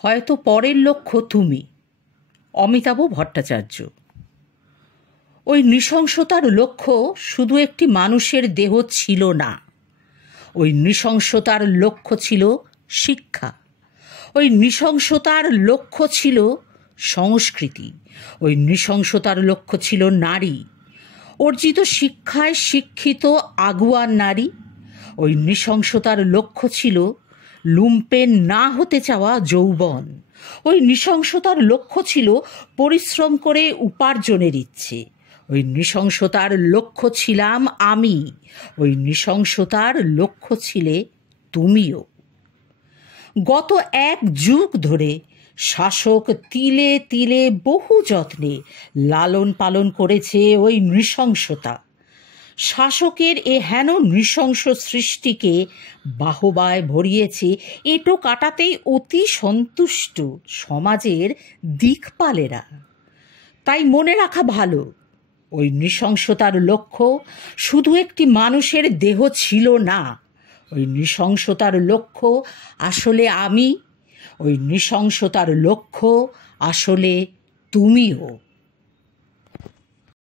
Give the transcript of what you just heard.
হয়তো পরের লক্ষ্য তুমি। অমিতাভ ভট্টাচার্য। ওই নৃশংসতার লক্ষ্য শুধু একটি মানুষের দেহ ছিল না, ওই নৃশংসতার লক্ষ্য ছিল শিক্ষা, ওই নৃশংসতার লক্ষ্য ছিল সংস্কৃতি, ওই নৃশংসতার লক্ষ্য ছিল নারী, অর্জিত শিক্ষায় শিক্ষিত আগুয়ার নারী। ওই নৃশংসতার লক্ষ্য ছিল লুম্পেন না হতে চাওয়া যৌবন, ওই নৃশংসতার লক্ষ্য ছিল পরিশ্রম করে উপার্জনের ইচ্ছে, ওই নৃশংসতার লক্ষ্য ছিলাম আমি, ওই নৃশংসতার লক্ষ্য ছিলে তুমিও। গত এক যুগ ধরে শাসক তিলে তিলে বহু যত্নে লালন পালন করেছে ওই নৃশংসতা। শাসকের এ হেন নৃশংস সৃষ্টিকে বাহবায় ভরিয়েছে এঁটো কাটাতেই অতি সন্তুষ্ট সমাজের দিকপালেরা। তাই মনে রাখা ভালো, ওই নৃশংসতার লক্ষ্য শুধু একটি মানুষের দেহ ছিল না, ওই নৃশংসতার লক্ষ্য আসলে আমি, ওই নৃশংসতার লক্ষ্য আসলে তুমিও।